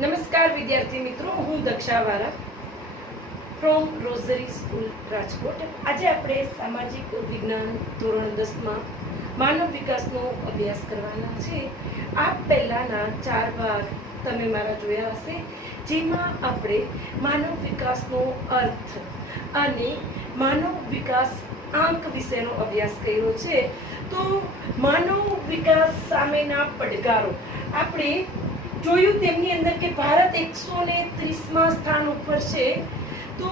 નમસ્કાર વિદ્યાર્થી મિત્રો, હું દક્ષા વારા ફ્રોમ રોઝરી સ્કૂલ રાજકોટ. આજે આપણે સામાજિક વિજ્ઞાન ધોરણ 10માં માનવ વિકાસનો અભ્યાસ કરવાના છે. આ પહેલાના 4 ભાગ તમે મારા જોયા હશે, જેમાં આપણે માનવ વિકાસનો અર્થ અને માનવ વિકાસ આંક વિશેનો અભ્યાસ કર્યો છે. તો માનવ વિકાસ સામેના પડકારો આપણે જોયું, તેમની અંદર કે ભારત 130માં સ્થાન ઉપર છે. તો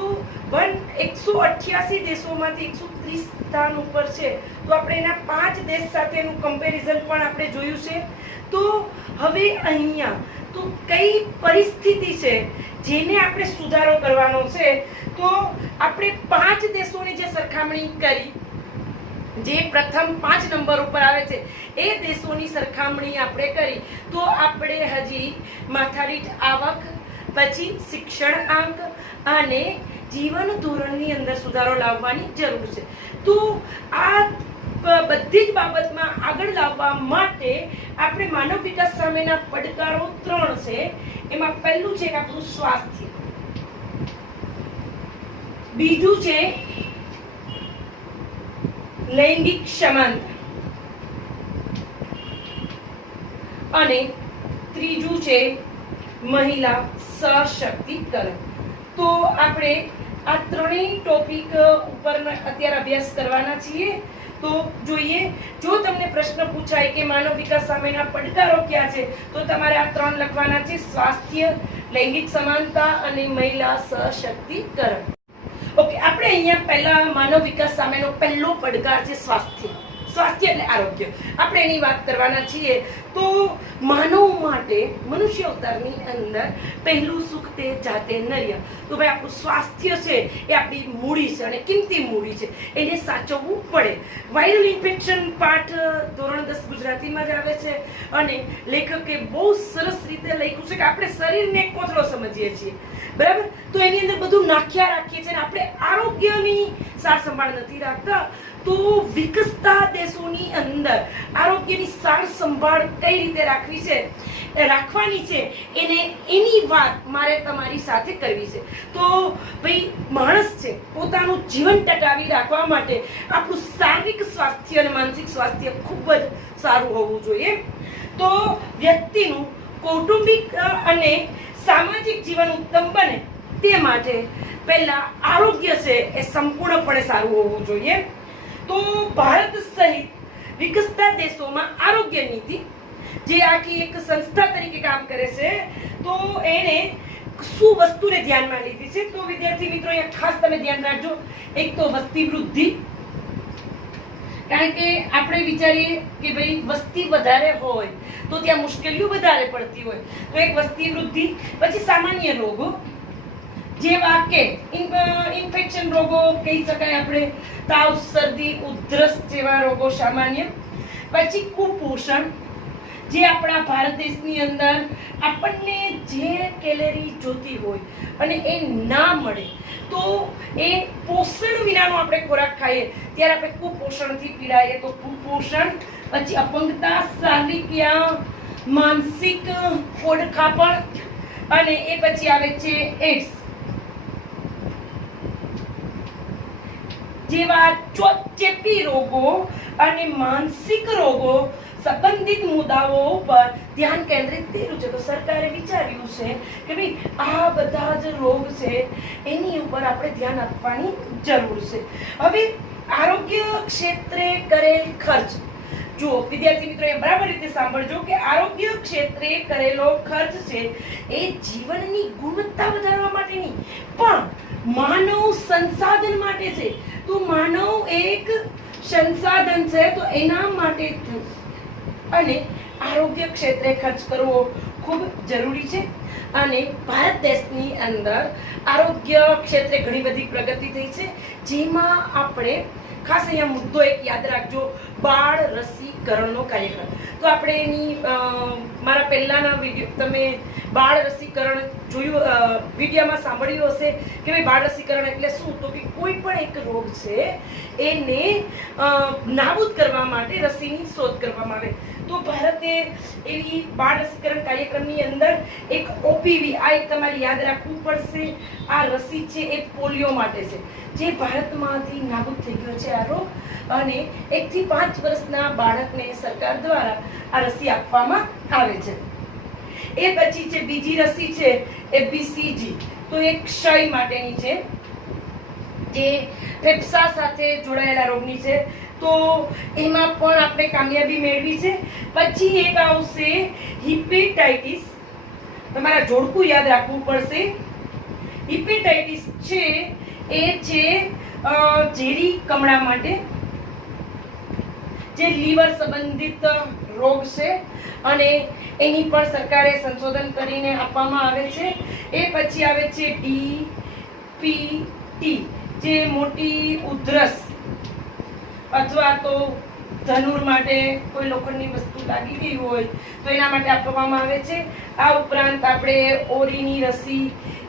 188 દેશોમાંથી 130 સ્થાન ઉપર છે. તો આપણે એના 5 દેશ સાથેનું કમ્પેરિઝન પણ આપણે જોયું છે. તો હવે અહીંયા તો કઈ પરિસ્થિતિ છે જેને આપણે સુધારો કરવાનો છે. તો આપણે 5 દેશોની જે સરખામણી કરી, જે પ્રથમ 5 નંબર ઉપર આવે છે એ દેશોની સરખામણી આપણે કરી, તો આપણે હજી માથાદીઠ આવક, પછી શિક્ષણ આંક અને જીવન ધોરણની અંદર સુધારો લાવવાની જરૂર છે. તો આ બધી જ બાબતમાં આગળ લાવવા માટે આપણે માનવ વિકાસ સામેના પડકારો 3 છે. એમાં પહેલું છે કે આપણું સ્વાસ્થ્ય, બીજું છે લૈંગિક સમાનતા અને ત્રીજું છે મહિલા સશક્તિકરણ. તો આપણે આ ત્રણેય ટોપિક ઉપર અત્યારે અભ્યાસ કરવાના છીએ. તો જોઈએ, જો તમને પ્રશ્ન પૂછાય કે માનવ વિકાસ સામેના પડકારો ક્યાં છે, તો તમારે આ 3 લખવાના છે: સ્વાસ્થ્ય, લૈંગિક સમાનતા અને મહિલા સશક્તિકરણ. ઓકે, આપણે અહીંયા પહેલા માનવ વિકાસ સામેનો પહેલો પડકાર છે સ્વાસ્થ્ય. સ્વાસ્થ્ય એટલે આરોગ્ય. આપણે એની વાત કરવાના છીએ. તો માનવ માટે મનુષ્ય અવતારની અંદર પહેલું સુખ તે જાતે નર્યા. તો ભાઈ આપણું સ્વાસ્થ્ય છે એ આપણી મૂડી છે અને કિંમતી મૂડી છે, એને સાચવવું પડે. વાયરલ ઇન્ફેક્શન પાઠ ધોરણ 10 ગુજરાતીમાં જ આવે છે અને લેખકે બહુ સરસ રીતે લખ્યું છે કે આપણે શરીરને કોથળો સમજીએ છીએ, બરાબર? તો એની અંદર બધું નાખ્યા રાખીએ છીએ અને આપણે આરોગ્યની સાર સંભાળ નથી રાખતા. તો વિકસતા દેશોની અંદર આરોગ્યની સાર સંભાળ કઈ રીતે રાખવાની છે એની વાત મારે તમારી સાથે કરવી છે. તો ભાઈ માણસ છે, પોતાનું જીવન ટકાવી રાખવા માટે આપણું શારીરિક સ્વાસ્થ્ય અને માનસિક સ્વાસ્થ્ય ખૂબ જ સારું હોવું જોઈએ. તો વ્યક્તિનું કૌટુંબિક અને સામાજિક જીવન ઉત્તમ બને તે માટે પહેલા આરોગ્ય છે એ સંપૂર્ણપણે સારું હોવું જોઈએ. તો ભારત સહિત વિકસતા દેશોમાં આરોગ્ય નીતિ, જે આખી એક સંસ્થા તરીકે કામ કરે છે, તો એને શું વસ્તુને ધ્યાનમાં લીધી છે? તો વિદ્યાર્થી મિત્રો અહીંયા ખાસ તમે ધ્યાન રાખજો. એક તો વસ્તી વૃદ્ધિ, કારણ કે આપણે વિચારીએ કે ભાઈ વસ્તી વધારે હોય તો ત્યાં મુશ્કેલીઓ વધારે પડતી હોય. તો એક વસ્તી વૃદ્ધિ, પછી સામાન્ય રોગો જેવા કે ઇન્ફેક્શન રોગો કહી શકાય આપણે, તાવ, શરદી, ઉધરસ જેવા રોગો સામાન્ય. પછી કુપોષણ, જે આપણા ભારત દેશની અંદર આપણને જે કેલેરી જોતી હોય અને એ ના મળે, તો એ પોષણ વિનાનો આપણે ખોરાક ખાઈએ ત્યારે આપણે કુપોષણથી પીડાઈએ. તો કુપોષણ, પછી અપંગતા, શારીરિક યા માનસિક ફોડખાપણ, અને એ પછી આવે છે એડ્સ જેવા ચેપી રોગો અને માનસિક રોગો સંબંધિત મુદ્દાઓ ઉપર ધ્યાન કેન્દ્રિત કર્યું છે. તો સરકારે વિચાર્યું છે કે ભાઈ આ બધા જ રોગ છે એની ઉપર આપણે ધ્યાન આપવાની જરૂર છે. હવે આરોગ્ય ક્ષેત્રે કરેલ ખર્ચ, જો વિદ્યાર્થી મિત્રો એ બરાબર રીતે સાંભળજો કે આરોગ્ય ક્ષેત્રે કરેલો ખર્ચ છે એ જીવનની ગુણવત્તા વધારવા માટે નહીં, પણ માનવ સંસાધન માટે છે. તો માનવ એક સંસાધન છે, તો એના માટે અને આરોગ્ય ક્ષેત્રે ખર્ચ કરવો ખૂબ જરૂરી છે. અને ભારત દેશની અંદર આરોગ્ય ક્ષેત્રે ઘણી બધી પ્રગતિ થઈ છે, જેમાં આપણે ખાસ અહીંયા મુદ્દો એક યાદ રાખજો: બાળ રસીકરણનો કાર્યક્રમ. તો આપણે એની મારા પહેલાના વિડીયો તમે બાળ રસીકરણ જોયું, વિડીયોમાં સાંભળ્યું હશે કે ભાઈ બાળ રસીકરણ એટલે શું, તો કે કોઈ પણ એક રોગ છે એને નાબૂદ કરવા માટે રસીની શોધ કરવામાં આવે. તો ભારતે એવી બાળ રસીકરણ કાર્યક્રમની અંદર એક ઓપીવી, આ એક તમારે યાદ રાખવું પડશે, આ રસી છે એ પોલિયો માટે છે, જે ભારતમાંથી નાબૂદ થઈ ગયો છે આ રોગ, અને 1 થી 5 વર્ષના બાળકને સરકાર દ્વારા આ રસી આપવામાં આવે છે. એ પછી છે બીજી રસી છે એ બીસીજી, તો એ ક્ષય માટેની છે, જે ફેફસા સાથે જોડાયેલા રોગની છે, તો એમાં પણ આપણે કામયાબી મેળવી છે. પછી એક આવશે હિપેટાઇટિસ, તમારા જોડકું યાદ રાખવું પડશે. હિપેટાઇટિસ છે એ છે ઝેરી કમળા માટે, જે લીવર સંબંધિત રોગ છે, અને એની પણ સરકારે સંશોધન કરીને આપવામાં આવે છે. એ પછી આવે છે ડીપીટી, જે મોટી ઉધરસ અથવા તો ધનુર માટે કોઈ લોખંડની વસ્તુ લાગી ગઈ હોય તો એના માટે આપવામાં આવે છે. આ ઉપરાંત આપણે ઓરીની રસી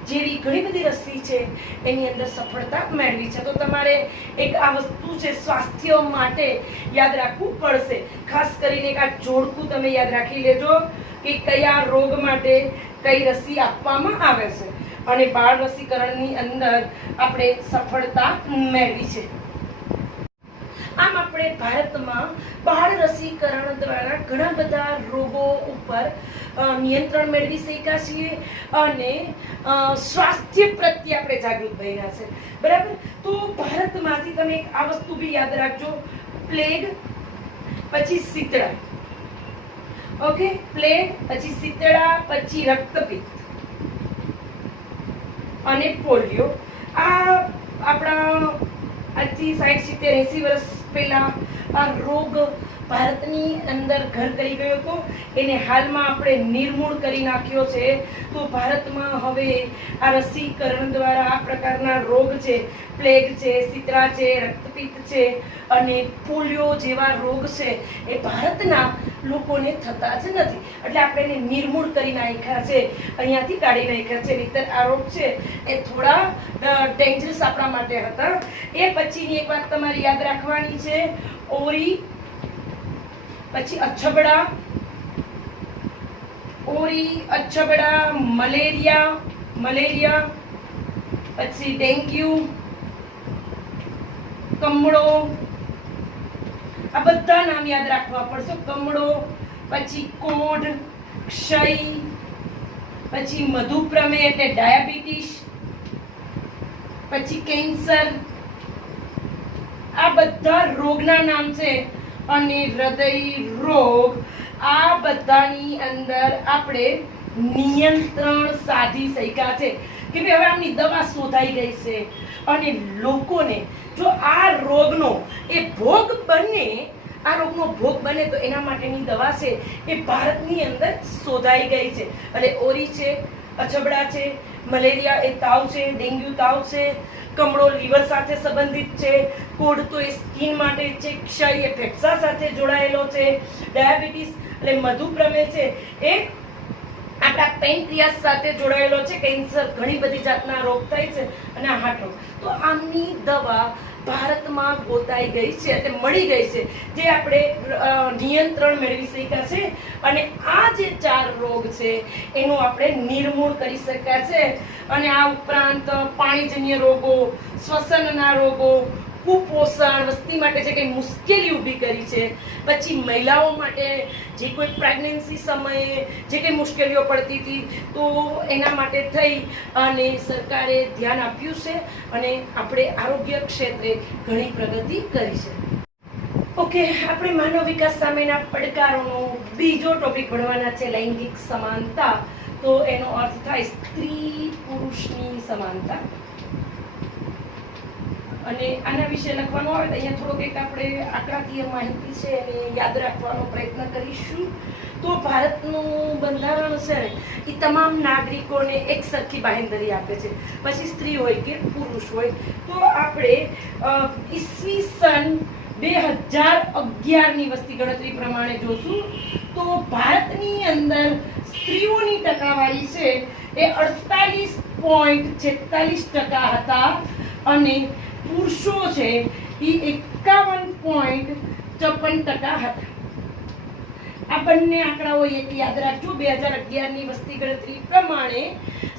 જેવી ઘણી બધી રસી છે એની અંદર સફળતા મેળવી છે. તો તમારે એક આ વસ્તુ છે સ્વાસ્થ્ય માટે યાદ રાખવું પડશે. ખાસ કરીને એક આ જોડકું તમે યાદ રાખી લેજો કે કયા રોગ માટે કઈ રસી આપવામાં આવે છે, અને બાળ રસીકરણની અંદર આપણે સફળતા મેળવી છે. આમ આપણે ભારતમાં બાળ રસીકરણ દ્વારા ઘણા બધા રોગો ઉપર નિયંત્રણ મેળવી શક્યા છીએ, અને સ્વાસ્થ્ય પ્રત્યે આપણે જાગૃત બન્યા છે. બરાબર. તો ભારતમાંથી તમે એક આ વસ્તુ બી યાદ રાખજો, પ્લેગ પછી શીતળા, ઓકે, પ્લેગ પછી શીતળા પછી રક્તપિત્ત અને પોલિયો. આ આપણા આજથી 60-70-80 વર્ષ પહેલા આ રોગ ભારતની અંદર ઘર કરી ગયો હતો, એને હાલમાં આપણે નિર્મૂળ કરી નાખ્યો છે. તો ભારતમાં હવે આ રસીકરણ દ્વારા આ પ્રકારના રોગ છે, પ્લેગ છે, શીતળા છે, રક્તપિત્ત છે અને પોલિયો જેવા રોગ છે એ ભારતના લોકોને થતા જ નથી. એટલે આપણે એને નિર્મૂળ કરી નાખ્યા છે, અહીંયાથી કાઢી નાખ્યા છે. નહીંતર આ રોગ છે એ થોડા ડેન્જરસ આપણા માટે હતા. એ પછીની એક વાત તમારે યાદ રાખવાની છે, ઓરી પછી અછબડા, ઓરી, અછબડા, મલેરિયા, પછી ડેન્ગ્યુ, કમળો, આ બધા નામ યાદ રાખવા પડશે. કમળો, પછી કોઢ, ક્ષય, પછી મધુપ્રમેહ એટલે ડાયાબિટીસ, પછી કેન્સર, આ બધા રોગના નામ છે. અને હૃદય રોગ, આ બધાની અંદર આપણે નિયંત્રણ સાધી શક્યા છે કે ભાઈ હવે આમની દવા શોધાઈ ગઈ છે, અને લોકોને જો આ રોગનો એ ભોગ બને, આ રોગનો ભોગ બને તો એના માટેની દવા છે એ ભારતની અંદર શોધાઈ ગઈ છે. એટલે ઓરી છે, અછબડા છે, મલેરિયા એ તાવ છે, ડેન્ગ્યુ તાવ છે, કમળો લીવર સાથે સંબંધિત છે, કોઢ તો એ સ્કિન માટે છે, ક્ષય એ ફેફસા સાથે જોડાયેલો છે, ડાયાબિટીસ એટલે મધુપ્રમેહ છે એ આપણા પેન્ક્રિયાસ સાથે જોડાયેલો છે, કેન્સર, ઘણી બધી જાતના રોગ થાય છે, અને હાર્ટ રોગ. તો આમની દવા ભારતમાં ગોતાઈ ગઈ છે, એટલે મળી ગઈ છે, જે આપણે નિયંત્રણ મેળવી શક્યા છે. અને આ જે 4 રોગ છે એનું આપણે નિર્મૂળ કરી શક્યા છે. અને આ ઉપરાંત પાણીજન્ય રોગો, શ્વસનના રોગો, કુપોષણ, વસ્તી માટે જે કંઈ મુશ્કેલી ઊભી કરી છે, પછી મહિલાઓ માટે જે કોઈ પ્રેગ્નન્સી સમયે જે કંઈ મુશ્કેલીઓ પડતી હતી તો એના માટે થઈ અને સરકારે ધ્યાન આપ્યું છે, અને આપણે આરોગ્ય ક્ષેત્રે ઘણી પ્રગતિ કરી છે. ઓકે, આપણે માનવ વિકાસ સામેના પડકારોનો બીજો ટોપિક ભણવાના છે, લૈંગિક સમાનતા. તો એનો અર્થ થાય સ્ત્રી પુરુષની સમાનતા. અને આના વિશે લખવાનું આવે તો અહીંયા થોડોક એક આપણે આંકડાકીય માહિતી છે એને યાદ રાખવાનો પ્રયત્ન કરીશું. તો ભારતનું બંધારણ છે ને એ તમામ નાગરિકોને એક સરખી બાંહેધરી આપે છે, પછી સ્ત્રી હોય કે પુરુષ હોય. તો આપણે ઈસવીસન 2011 ની વસ્તી ગણતરી પ્રમાણે જોશું તો ભારતની અંદર સ્ત્રીઓની ટકાવારી છે એ 48.46% હતા અને પુરુષો છે એ 51.54% હતા. આ બંને આંકડાઓ એક યાદ રાખજો. 2011 ની વસ્તી ગણતરી પ્રમાણે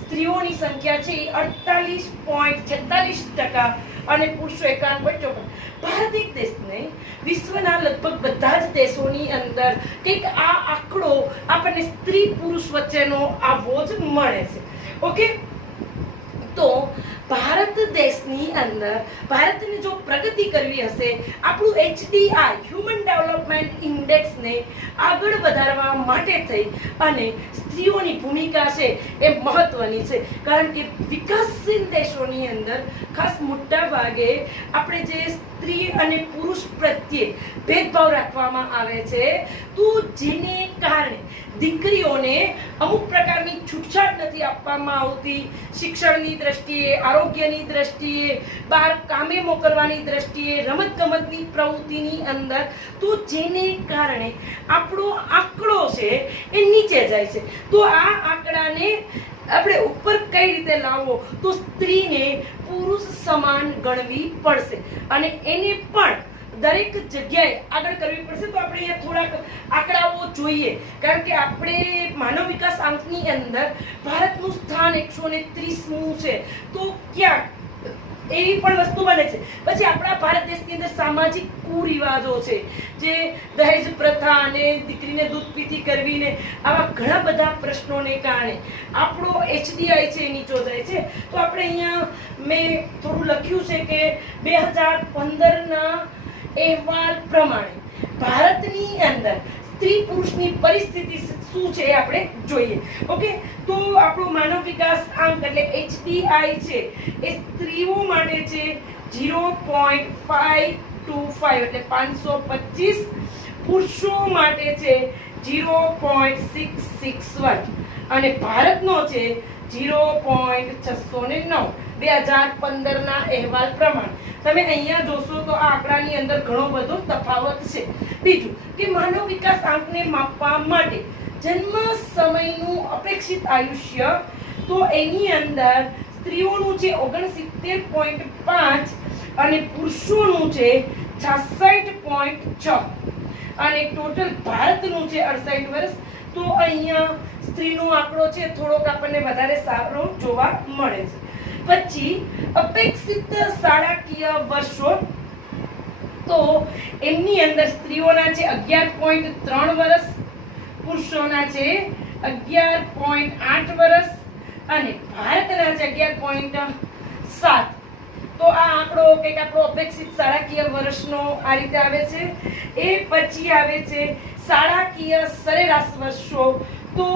સ્ત્રીઓની સંખ્યા છે એ 48.46% અને પુરુષો 51.54%. ભારત એક દેશ નહીં, વિશ્વના લગભગ બધા જ દેશોની અંદર કંઈક આ આંકડો આપણને સ્ત્રી પુરુષ વચ્ચેનો આવો જ મળે છે. ઓકે, તો ભારત દેશની અંદર ભારતને જો પ્રગતિ કરવી હશે, આપણું HDI હ્યુમન ડેવલપમેન્ટ ઇન્ડેક્સને આગળ વધારવા માટે થઈ અને સ્ત્રીઓની ભૂમિકા છે એ મહત્વની છે. કારણ કે વિકાસશીલ દેશોની અંદર ખાસ મોટા ભાગે આપણે જે સ્ત્રી અને પુરુષ પ્રત્યે ભેદભાવ રાખવામાં આવે છે, તો જેને કારણે દીકરીઓને અમુક પ્રકારની છૂટછાટ નથી આપવામાં આવતી, શિક્ષણની દ્રષ્ટિએ, આરોગ્યની દ્રષ્ટિએ, બહાર કામે મોકલવાની દ્રષ્ટિએ, રમતગમતની પ્રવૃત્તિની અંદર, તો જેને કારણે આપણો આંકડો છે એ નીચે જાય છે. તો આ આંકડાને આપણે ઉપર કઈ રીતે લાવવો, તો સ્ત્રીને પુરુષ સમાન ગણવી પડશે અને એને પણ દરેક જગ્યાએ આગળ કરવી પડશે. તો આપણે અહીંયા થોડાક આંકડાઓ જોઈએ, કારણ કે આપણે માનવ વિકાસ આંકની અંદર ભારતનું સ્થાન 130મું છે. તો ક્યાંક એવી પણ વસ્તુ બને છે. પછી આપણા ભારત દેશની અંદર સામાજિક કુરિવાજો છે, જે દહેજ પ્રથા અને દીકરીને દૂધ પીતી કરવીને આવા ઘણા બધા પ્રશ્નોને કારણે આપણો HDI છે નીચો જાય છે. તો આપણે અહીંયા મેં થોડું લખ્યું છે કે 2015ના અહેવાલ પ્રમાણે ભારતની અંદર સ્ત્રી પુરુષની પરિસ્થિતિ શું છે એ આપણે જોઈએ. ઓકે, તો આપણો માનવ વિકાસ આંક એટલે HDI છે એ સ્ત્રીઓ માટે છે 0.525 એટલે 525, પુરુષો માટે છે 0.661 અને ભારતનો છે 0.609 2015ના અહેવાલ પ્રમાણે. તમે અહીંયા જોશો તો આ આંકડાની અંદર ઘણો બધો તફાવત છે. બીજું કે માનવ વિકાસ આંકને માપવા માટે જન્મ સમયનું અપેક્ષિત આયુષ્ય, તો એની અંદર સ્ત્રીઓનું છે 69.5 અને પુરુષોનું છે 66.6 અને ટોટલ ભારતનું છે 68 વર્ષ. તો અહીંયા સ્ત્રીનો આંકડો છે થોડોક આપણને વધારે સારો જોવા મળે છે. પછી અપેક્ષિત શાળાકીય વર્ષો, તો એમની અંદર સ્ત્રીઓના છે 11.3 વર્ષ, પુરુષોના છે 11.8 વર્ષ અને ભારતના છે 11.7. તો આ આંકડો કંઈક આપણો અપેક્ષિત શાળાકીય વર્ષનો આ રીતે આવે છે. એ પછી આવે છે શાળાકીય સરેરાશ વર્ષો. તો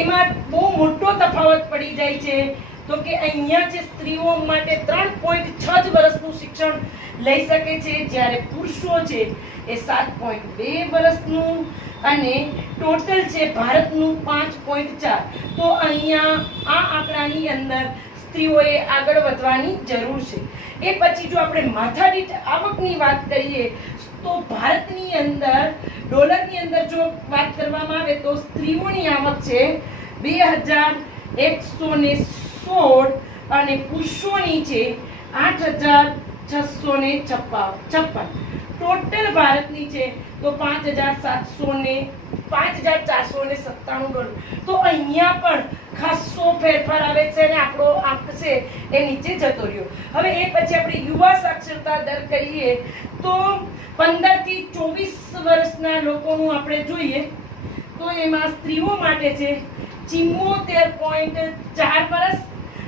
એમાં બહુ મોટો તફાવત પડી જાય છે. તો કે અહીંયા જે સ્ત્રીઓ માટે 3.6 વર્ષનું શિક્ષણ લઈ શકે છે, જ્યારે પુરુષો છે એ 7.2 વર્ષનું અને ટોટલ છે ભારતનું 5.4. તો અહીંયા આ આંકડાની અંદર સ્ત્રીઓએ આગળ વધવાની જરૂર છે. એ પછી જો આપણે માથાદીઠ આવકની વાત કરીએ તો ભારતની અંદર ડોલરની અંદર જો વાત કરવામાં આવે તો સ્ત્રીઓની આવક છે 2116 અને પુરુષોની છે 8656. ટોટલ ભારતની છે તો 5497 ડોલર. તો અહીંયા પણ ખાસો ફેરફાર આવે છે અને આપણો આંક છે એ નીચે જતો રહ્યો. હવે એ પછી આપણે યુવા સાક્ષરતા દર કહીએ તો 15 થી 24 વર્ષના લોકોનું આપણે જોઈએ તો એમાં સ્ત્રીઓ માટે છે 74.4 વર્ષ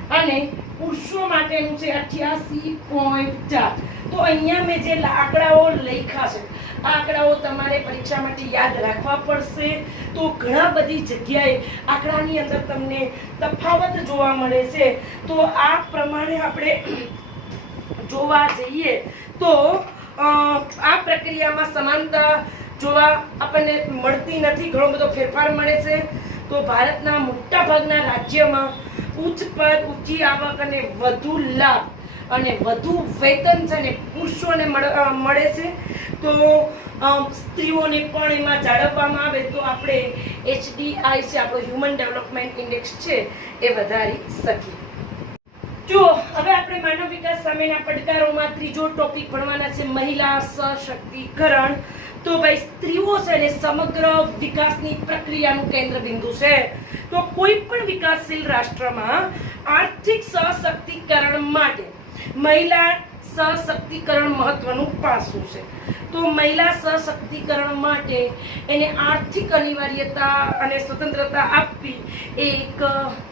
અને પુરુષો માટેનું છે 88.4. તો અહીંયા મેં જે આંકડાઓ લખ્યા છે આ આંકડાઓ તમારે પરીક્ષા માટે યાદ રાખવા પડશે. તો ઘણા બધી જગ્યાએ આંકડાની અંદર તમને તફાવત જોવા મળે છે. તો આ પ્રમાણે આપણે જોવા જઈએ તો આ પ્રક્રિયામાં સમાનતા જોવા આપણને મળતી નથી, ઘણો બધો ફેરફાર મળે છે. તો ભારતના મોટા ભાગના રાજ્યમાં ઉચ્ચ પદ, ઊંચી આવક અને વધુ લાભ અને વધુ વેતન છે ને પુરુષોને મળે છે, તો સ્ત્રીઓને પણ એમાં જાળવવામાં આવે તો આપણે HDI છે, આપણો હ્યુમન ડેવલપમેન્ટ ઇન્ડેક્સ છે, એ વધારી શકીએ. જો હવે આપણે માનવ વિકાસ સામેના પડકારોમાં ત્રીજો ટોપિક ભણવાના છે મહિલા સશક્તિકરણ. તો ભાઈ સ્ત્રીઓ છે ને સમગ્ર વિકાસની પ્રક્રિયાનું કેન્દ્ર બિંદુ છે. તો કોઈ પણ વિકાસશીલ રાષ્ટ્રમાં આર્થિક સશક્તિકરણ માટે મહિલા સશક્તિકરણ મહત્વનું પાસું છે. તો મહિલા સશક્તિકરણ માટે એને આર્થિક અનિવાર્યતા અને સ્વતંત્રતા આપવી એ એક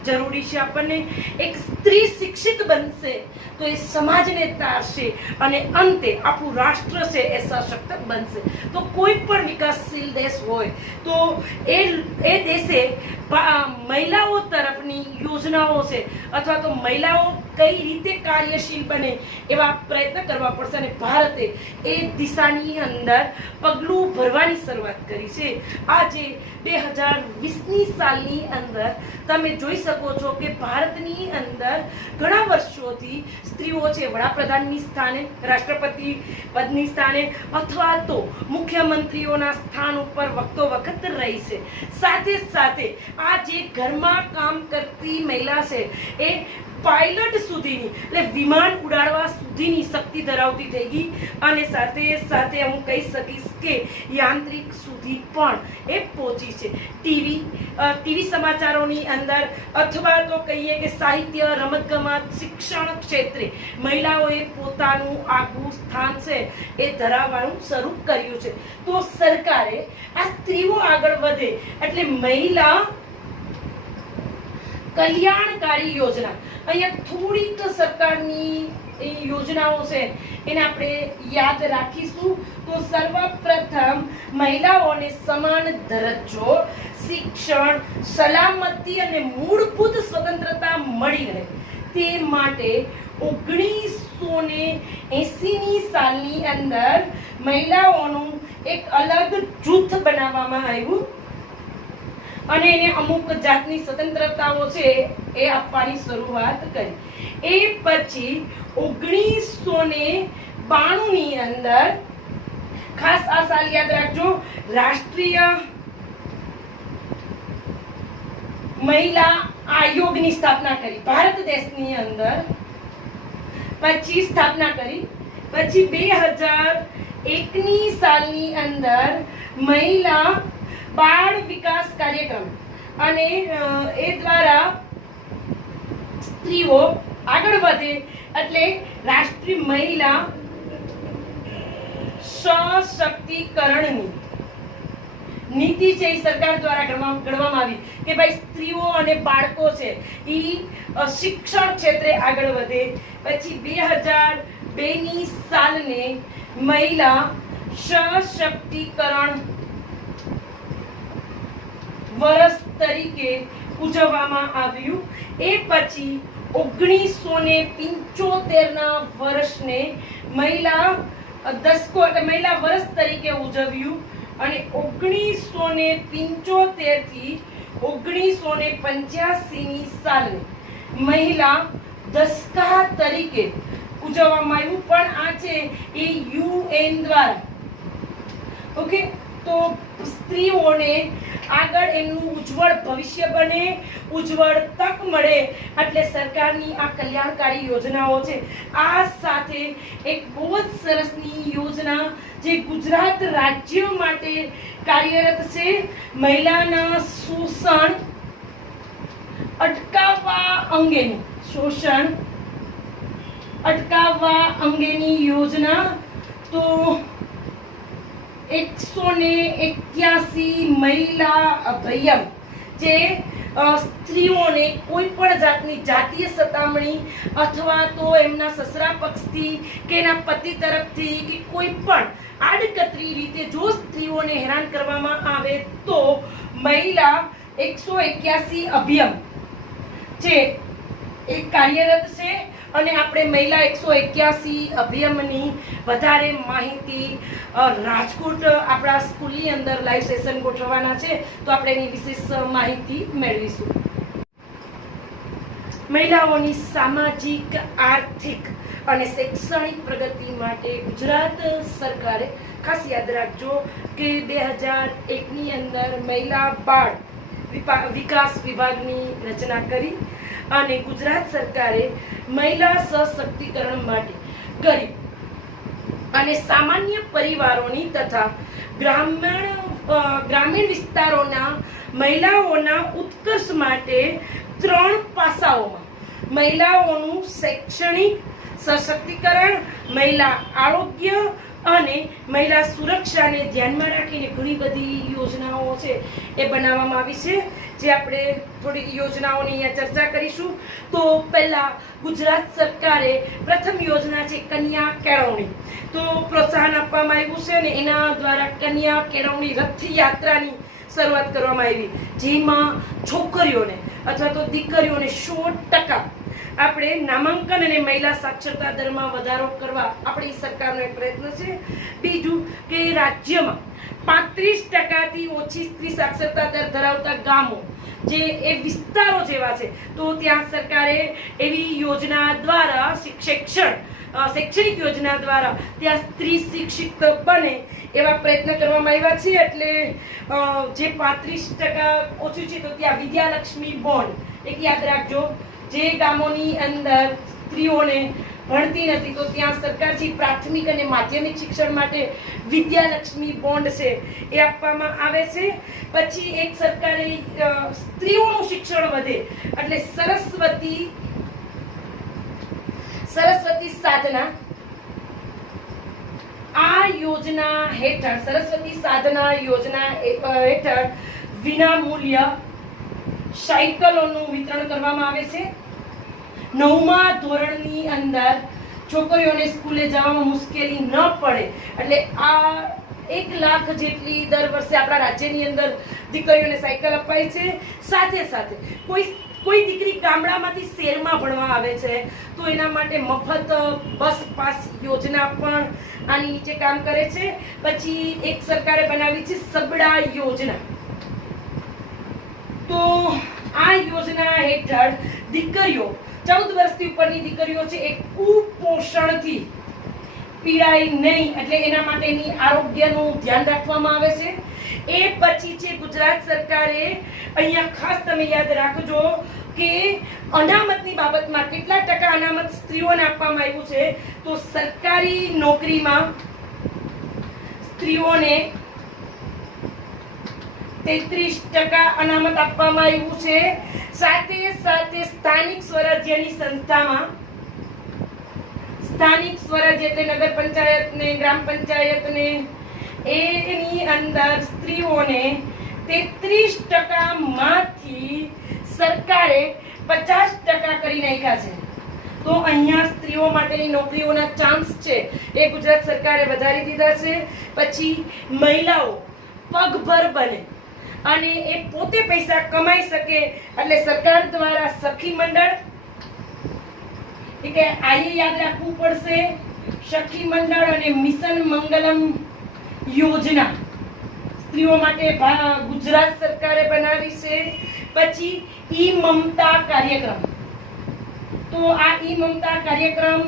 જરૂરી છે. આપણને એક સ્ત્રી શિક્ષિત બનશે તો એ સમાજને તારશે અને અંતે આપણું રાષ્ટ્ર છે એ સશક્ત બનશે. તો કોઈ પણ વિકાસશીલ દેશ હોય તો એ દેશે મહિલાઓ તરફની યોજનાઓ છે અથવા તો મહિલાઓ કઈ રીતે કાર્યશીલ બને એવા પ્રયત્ન કરવા પડશે. અને ભારતે એ દિશાની અંદર પગલું ભરવાની શરૂઆત કરી છે. આજે 2020ની સાલની અંદર તમે જોઈ શકો છો કે ભારતની અંદર ઘણા વર્ષોથી સ્ત્રીઓ છે વડાપ્રધાનની સ્થાને, રાષ્ટ્રપતિ પદની સ્થાને અથવા તો મુખ્યમંત્રીઓના સ્થાન ઉપર વખતો વખત રહી છે. સાથે સાથે આ જે ઘરમાં કામ કરતી મહિલા છે એ પાયલટ સુધીની એટલે વિમાન ઉડાડવા સુધીની શક્તિ ધરાવતી થઈ ગઈ. અને સાથે સાથે હું કહી શકીશ કે યાંત્રિક સુધી પણ એ પહોંચી છે. ટીવી સમાચારોની અંદર અથવા તો કહીએ કે સાહિત્ય, રમતગમત, શિક્ષણ ક્ષેત્રે મહિલાઓએ પોતાનું આગવું સ્થાન છે એ ધરાવવાનું શરૂ કર્યું છે. તો સરકારે આ સ્ત્રીઓ આગળ વધે એટલે મહિલા કલ્યાણકારી યોજના, અહીંયા થોડીક સરકારની યોજનાઓ છે એને આપણે યાદ રાખીશું. તો સર્વપ્રથમ મહિલાઓને સમાન દરજ્જો, શિક્ષણ, સલામતી અને મૂળભૂત સ્વતંત્રતા મળી રહે તે માટે 1980ની સાલની અંદર મહિલાઓનું એક અલગ જૂથ બનાવવામાં આવ્યું અને એને અમુક જાતની સ્વતંત્રતાઓ છે એ આપવાની શરૂઆત કરી. એ પછી 1992ની અંદર, ખાસ આ સાલ યાદ રાખજો, રાષ્ટ્રીય મહિલા આયોગની સ્થાપના કરી ભારત દેશની અંદર. પછી સ્થાપના કરી. પછી 2001ની સાલની અંદર મહિલા બાળ વિકાસ કાર્યક્રમ અને એ દ્વારા સ્ત્રીઓ આગળ વધે એટલે રાષ્ટ્રીય મહિલા સશક્તિકરણની નીતિ છે એ સરકાર દ્વારા ઘડવામાં આવી કે ભાઈ સ્ત્રીઓ અને બાળકો છે એ શિક્ષણ ક્ષેત્રે આગળ વધે. પછી 2002ની સાલને મહિલા સશક્તિકરણ વર્ષ તરીકે ઉજવવામાં આવ્યું. એ પછી 1975ના વર્ષને મહિલા દશકો એટલે મહિલા વર્ષ તરીકે ઉજવ્યું. અને 1975 થી 1985ની સાલને મહિલા દશકા તરીકે ઉજવવામાં આવ્યું. પણ આ છે એ UN દ્વારા. ઓકે, તો સ્ત્રીઓને આગળ એમનું ઉજ્જવળ ભવિષ્ય બને, ઉજ્જવળ તક મળે એટલે સરકારની આ કલ્યાણકારી યોજનાઓ છે. આ સાથે એક બહુ જ સરસની યોજના જે ગુજરાત રાજ્ય માટે કાર્યરત છે, મહિલાના શોષણ અટકાવવા અંગેની યોજના. તો 181 મહિલા અભિયાન જે સ્ત્રીઓને કોઈ પણ જાતની જાતીય સતામણી અથવા તો એમના સસરા પક્ષથી કે એના પતિ તરફથી કે કોઈ પણ આડકતરી રીતે જો સ્ત્રીઓને હેરાન કરવામાં આવે તો મહિલા 181 અભિયાન છે એ કાર્યરત છે. અને આપણે મહિલા 181 અભિયાનની વધારે માહિતી રાજકોટ આપણા સ્કૂલની અંદર લાઈવ સેશન ગોઠવવાના છે, તો આપણે એની વિશેષ માહિતી મેળવીશું. મહિલાઓની સામાજિક, આર્થિક અને શૈક્ષણિક પ્રગતિ માટે ગુજરાત સરકારે ખાસ યાદ રાખજો કે 2001ની અંદર મહિલા બાળ વિકાસ વિભાગની રચના કરી અને ગુજરાત સરકારે મહિલા સશક્તિકરણ માટે ગરીબ અને સામાન્ય પરિવારોની તથા ગ્રામીણ વિસ્તારોના મહિલાઓના ઉત્કર્ષ માટે 3 પાસાઓમાં મહિલાઓનું શૈક્ષણિક સશક્તિકરણ, મહિલા આરોગ્ય અને મહિલા સુરક્ષાને ધ્યાનમાં રાખીને ઘણી બધી યોજનાઓ છે એ બનાવવામાં આવી છે, જે આપણે થોડી યોજનાઓની અહીંયા ચર્ચા કરીશું. તો પહેલા ગુજરાત સરકારે પ્રથમ યોજના છે કન્યા કેળવણી. તો પ્રોત્સાહન આપવામાં આવ્યું છે અને એના દ્વારા કન્યા કેળવણી રથયાત્રાની શરૂઆત કરવામાં આવી, જેમાં છોકરીઓને અથવા તો દીકરીઓને 100% આપણે નામાંકન અને મહિલા સાક્ષરતા દરમાં વધારો કરવા આપણી સરકારનો એક પ્રયત્ન છે. બીજું કે રાજ્યમાં 35%થી ઓછી સ્ત્રી સાક્ષરતા દર ધરાવતા ગામો જે એ વિસ્તારો જેવા છે, તો ત્યાં સરકારે એવી યોજના દ્વારા શૈક્ષણિક યોજના દ્વારા ત્યાં સ્ત્રી શિક્ષિત બને એવા પ્રયત્ન કરવામાં આવ્યા છે. એટલે જે 35% ઓછું છે તો ત્યાં વિદ્યાલક્ષ્મી બોન્ડ એક યાદ રાખજો. જે ગામોની અંદર સ્ત્રીઓને ભણતી નથી તો ત્યાં સરકારથી પ્રાથમિક અને માધ્યમિક શિક્ષણ માટે વિદ્યાલક્ષ્મી બોન્ડ છે એ આપવામાં આવે છે. પછી એક સરકારે સ્ત્રીઓનું શિક્ષણ વધે એટલે સરસ્વતી સાધના આ યોજના હેઠળ વિના મૂલ્ય સાયકલોનું વિતરણ કરવામાં આવે છે. 9મા ધોરણની અંદર છોકરીઓને સ્કૂલે જવામાં મુશ્કેલી ન પડે એટલે આ 1 લાખ જેટલી દર વર્ષે આપણા રાજ્યની અંદર દીકરીઓને સાયકલ અપાય છે. સાથે સાથે કોઈ દીકરી ગામડામાંથી શહેરમાં ભણવા આવે છે તો એના માટે મફત બસ પાસ યોજના પણ આની નીચે કામ કરે છે. પછી એક સરકારે બનાવી છે સબડા યોજના. તો આ યોજના હેઠળ દીકરીઓ 14 વર્ષથી ઉપરની દીકરીઓ છે એ કુપોષણથી પીડાય નહીં એટલે એના માટેની આરોગ્યનું ધ્યાન રાખવામાં આવે છે. એ પછી છે ગુજરાત સરકારે અહીંયા ખાસ તમે યાદ રાખજો કે અનામતની બાબતમાં કેટલા ટકા અનામત સ્ત્રીઓને આપવામાં આવ્યું છે. તો સરકારી નોકરીમાં સ્ત્રીઓને 33% અનામત આપવામાં આવ્યું છે. સાથે સાથે સ્થાનિક સ્વરાજ્યની સંસ્થામાં સ્થાનિક સ્વરાજ્ય એટલે નગર પંચાયતને ગ્રામ પંચાયતને એની અંદર સ્ત્રીઓને 33% માંથી સરકારે 50% કરી નાખ્યા છે. તો અહીંયા સ્ત્રીઓ માટેની નોકરીઓના ચાન્સ છે એ ગુજરાત સરકારે વધારી દીધા છે. પછી મહિલાઓ પગભર બને અને એ પોતે પૈસા કમાઈ શકે એટલે સરકાર દ્વારા સખી મંડળ કે આઈએ યાદ રાખવું પડશે, સખી મંડળ અને મિશન મંગલમ યોજના સ્ત્રીઓ માટે ગુજરાત સરકારે બનાવી છે. પછી ઈ મમતા કાર્યક્રમ. તો આ ઈ મમતા કાર્યક્રમ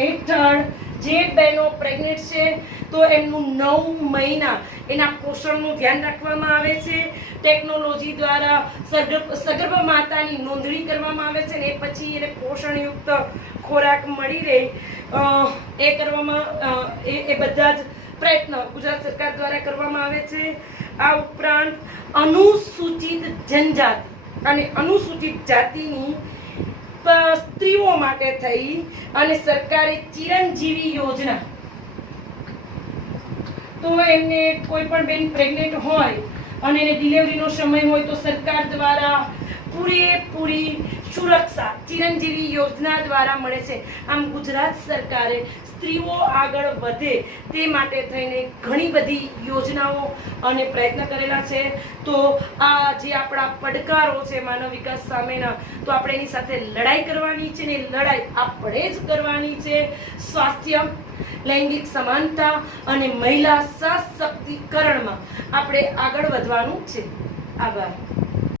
હેઠળ જે બહેનો પ્રેગ્નેન્ટ છે તો એમનું 9 મહિના એના પોષણનું ધ્યાન રાખવામાં આવે છે. ટેકનોલોજી દ્વારા સગર્ભ માતાની નોંધણી કરવામાં આવે છે ને એ પછી એને પોષણયુક્ત ખોરાક મળી રહે એ કરવામાં એ બધા જ પ્રયત્ન ગુજરાત સરકાર દ્વારા કરવામાં આવે છે. આ ઉપરાંત અનુસૂચિત જનજાતિ અને અનુસૂચિત જાતિની સ્ત્રીઓ માટે થઈ અને સરકારે ચિરંજીવી યોજના. તો એમને કોઈ પણ બેન પ્રેગ્નેન્ટ હોય અને એને ડિલિવરીનો સમય હોય તો સરકાર દ્વારા પૂરેપૂરી સુરક્ષા ચિરંજીવી યોજના દ્વારા મળે છે. આમ ગુજરાત સરકારે સ્ત્રીઓ આગળ વધે તે માટે થઈને ઘણી બધી યોજનાઓ અને પ્રયત્ન કરેલા છે. તો આ જે આપણા પડકારો છે માનવ વિકાસ સામેના, તો આપણે એની સાથે લડાઈ કરવાની છે ને લડાઈ આપણે જ કરવાની છે. સ્વાસ્થ્ય, લૈંગિક સમાનતા અને મહિલા સશક્તિકરણમાં આપણે આગળ વધવાનું છે. આભાર.